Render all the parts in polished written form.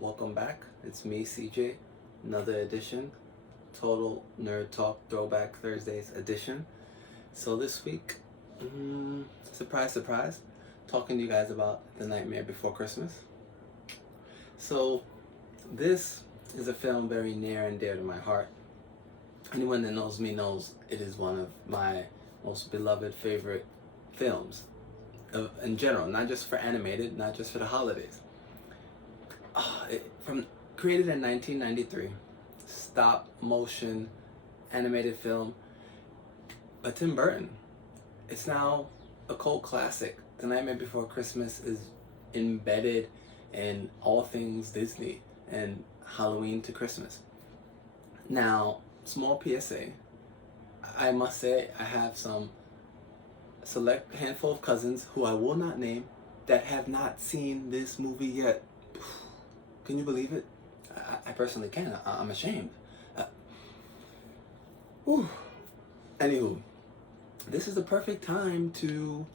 welcome back. It's me, CJ. Another edition, Total Nerd Talk Throwback Thursdays edition. So this week, surprise, surprise, talking to you guys about The Nightmare Before Christmas. So this is a film very near and dear to my heart. Anyone that knows me knows it is one of my most beloved favorite films in general, not just for animated, not just for the holidays. From created in 1993, stop motion animated film by Tim Burton. It's now a cult classic. The Nightmare Before Christmas is embedded in all things Disney and Halloween to Christmas. Now, small PSA. I must say I have some select handful of cousins who I will not name that have not seen this movie yet. Can you believe it? I personally can. I'm ashamed. Anywho, this is the perfect time to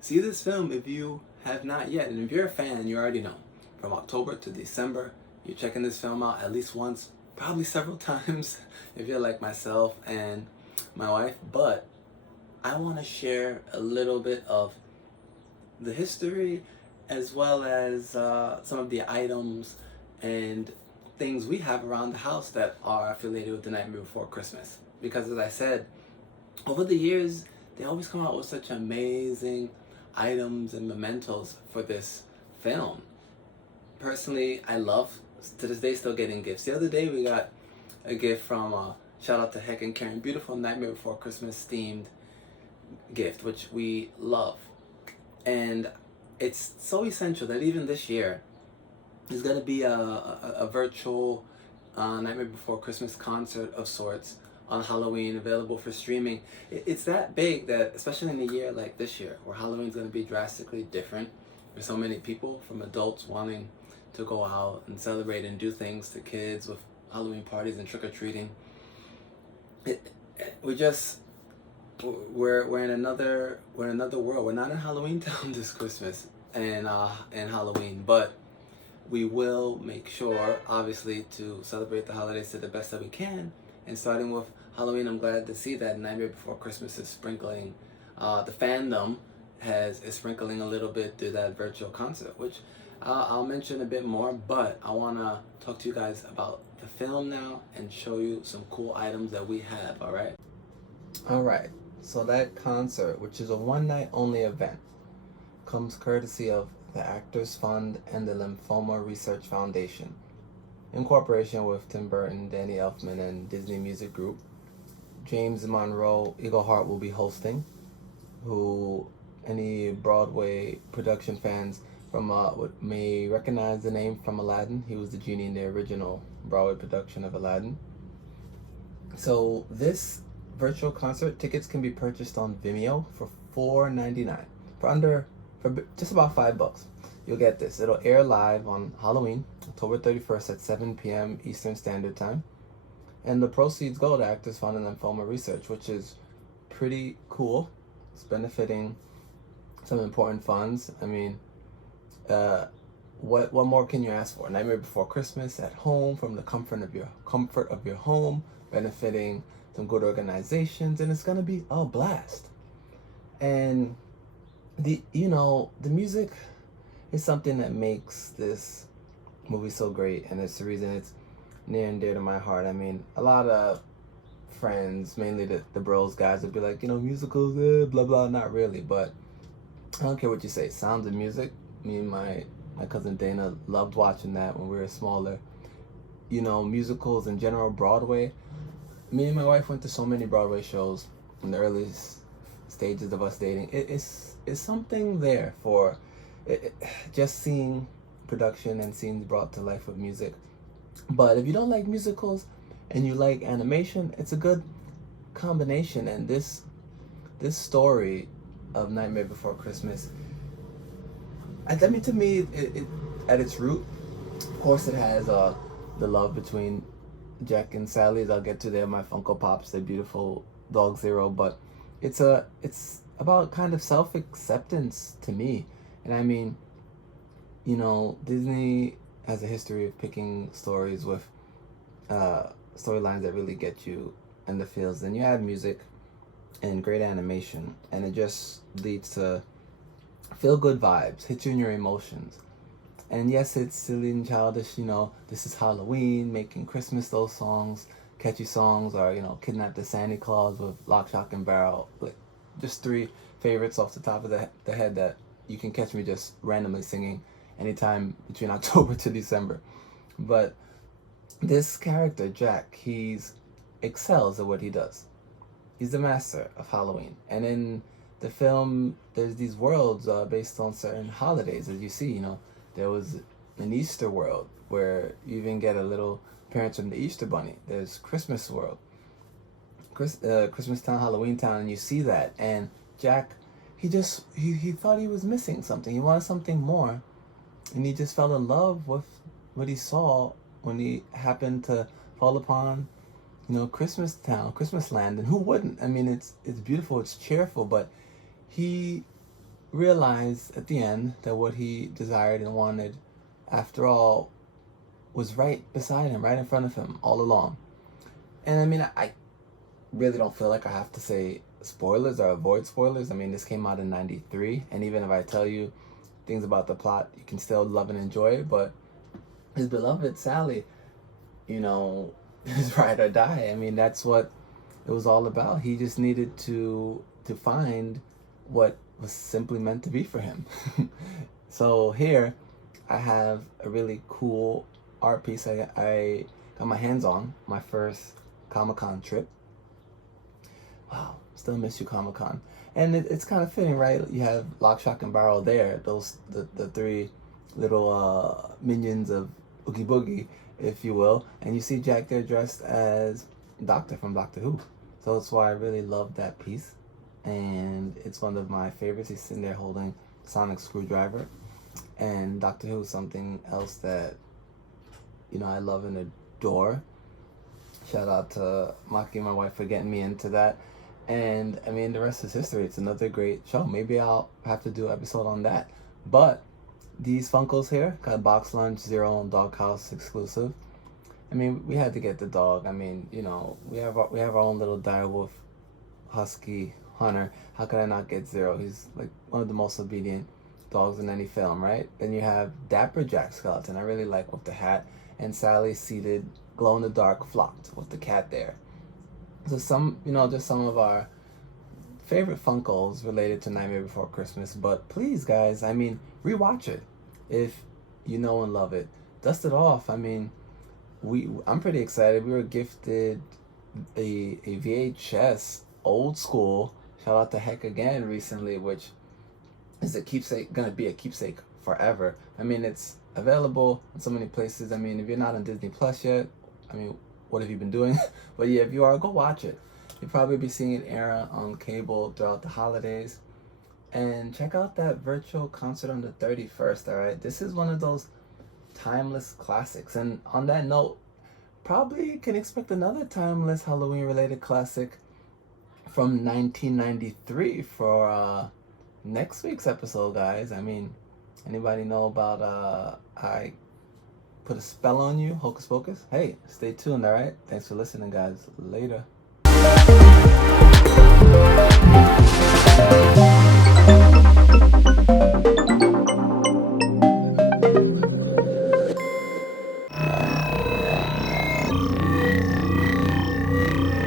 see this film if you have not yet. And if you're a fan, you already know. From October to December, you're checking this film out at least once, probably several times if you're like myself and my wife. But I want to share a little bit of the history as well as some of the items and things we have around the house that are affiliated with The Nightmare Before Christmas. Because as I said, over the years, they always come out with such amazing items and mementos for this film. Personally, I love, to this day, still getting gifts. The other day, we got a gift from, shout out to Heck and Karen, beautiful Nightmare Before Christmas themed gift, which we love. And it's so essential that even this year, there's going to be a virtual Nightmare Before Christmas concert of sorts on Halloween, available for streaming. It's that big that, especially in a year like this year, where Halloween's going to be drastically different for so many people, from adults wanting to go out and celebrate and do things to kids with Halloween parties and trick-or-treating. We're in another world. We're not in Halloween Town this Christmas and Halloween, but we will make sure, obviously, to celebrate the holidays to the best that we can. And starting with Halloween, I'm glad to see that Nightmare Before Christmas is sprinkling, the fandom is sprinkling a little bit through that virtual concert, which I'll mention a bit more, but I want to talk to you guys about the film now and show you some cool items that we have, all right? All right, so that concert, which is a one-night only event, comes courtesy of the Actors Fund and the Lymphoma Research Foundation, in cooperation with Tim Burton, Danny Elfman, and Disney Music Group. James Monroe Eaglehart will be hosting, who any Broadway production fans from may recognize the name from Aladdin. He was the genie in the original Broadway production of Aladdin. So this virtual concert tickets can be purchased on Vimeo for $4.99 for just about $5. You'll get this. It'll air live on Halloween, October 31st at 7 p.m. Eastern Standard Time. And the proceeds go to Actors Fund and Lymphoma Research, which is pretty cool. It's benefiting some important funds. I mean, what more can you ask for? Nightmare Before Christmas at home, from the comfort of your home, benefiting some good organizations, and it's gonna be a blast. And the music is something that makes this movie so great, and it's the reason it's near and dear to my heart. I mean, a lot of friends, mainly the bros guys, would be like, musicals, blah blah. Not really, but I don't care what you say. Sounds of Music. Me and my cousin Dana loved watching that when we were smaller. Musicals in general, Broadway. Me and my wife went to so many Broadway shows in the earliest stages of us dating. It's something there for just seeing production and scenes brought to life with music. But if you don't like musicals and you like animation, it's a good combination. And this story of Nightmare Before Christmas, to me, it at its root, of course, it has the love between Jack and Sally. I'll get to there. My Funko Pops, they're beautiful Dog Zero, but it's about kind of self-acceptance to me. And I mean, Disney has a history of picking stories with storylines that really get you in the feels. Then you add music and great animation, and it just leads to feel good vibes, hit you in your emotions. And yes, it's silly and childish, this is Halloween, making Christmas those songs, catchy songs, or, Kidnap the Santa Claus with Lock, Shock, and Barrel. Like, just three favorites off the top of the head that you can catch me just randomly singing anytime between October to December. But this character, Jack, he's excels at what he does. He's the master of Halloween. And in the film, there's these worlds based on certain holidays, as you see, there was an Easter world where you even get a little appearance from the Easter Bunny. There's Christmas world, Christmas Town, Halloween Town, and you see that. And Jack, he thought he was missing something. He wanted something more, and he just fell in love with what he saw when he happened to fall upon, Christmas Town, Christmas Land. And who wouldn't? I mean, it's beautiful, it's cheerful, but he realized at the end that what he desired and wanted, after all, was right beside him, right in front of him, all along. And I mean, I really don't feel like I have to say spoilers or avoid spoilers. I mean, this came out in '93, and even if I tell you things about the plot, you can still love and enjoy it. But his beloved Sally, is ride or die. I mean, that's what it was all about. He just needed to find what was simply meant to be for him. So here I have a really cool art piece I got my hands on, my first Comic-Con trip. Wow, still miss you, Comic-Con. And it's kind of fitting, right? You have Lock, Shock, and Barrel there, the three little minions of Oogie Boogie, if you will. And you see Jack there dressed as Doctor from Doctor Who. So that's why I really love that piece. And it's one of my favorites. He's sitting there holding sonic screwdriver. And Doctor Who is something else that, I love and adore. Shout out to Maki, my wife, for getting me into that. And I mean, the rest is history. It's another great show. Maybe I'll have to do an episode on that. But these Funkos here, got Box Lunch, Zero, and Doghouse exclusive. I mean, we had to get the dog. I mean, we have our own little direwolf husky Hunter. How could I not get Zero? He's like one of the most obedient dogs in any film, right? Then you have Dapper Jack Skeleton, I really like, with the hat, and Sally seated glow-in-the-dark flocked with the cat there. So just some of our favorite Funkos related to Nightmare Before Christmas. But please, guys, I mean, rewatch it if you know and love it. Dust it off. I mean, I'm pretty excited. We were gifted a VHS old school. Shout out to Heck Again recently, which is gonna be a keepsake forever. I mean, it's available in so many places. I mean, if you're not on Disney Plus yet, I mean, what have you been doing? But yeah, if you are, go watch it. You'll probably be seeing it air on cable throughout the holidays. And check out that virtual concert on the 31st, all right? This is one of those timeless classics. And on that note, probably can expect another timeless Halloween-related classic from 1993 for next week's episode, guys. I mean, anybody know about I Put a Spell on You, Hocus Pocus? Hey, stay tuned, all right? Thanks for listening, guys. Later.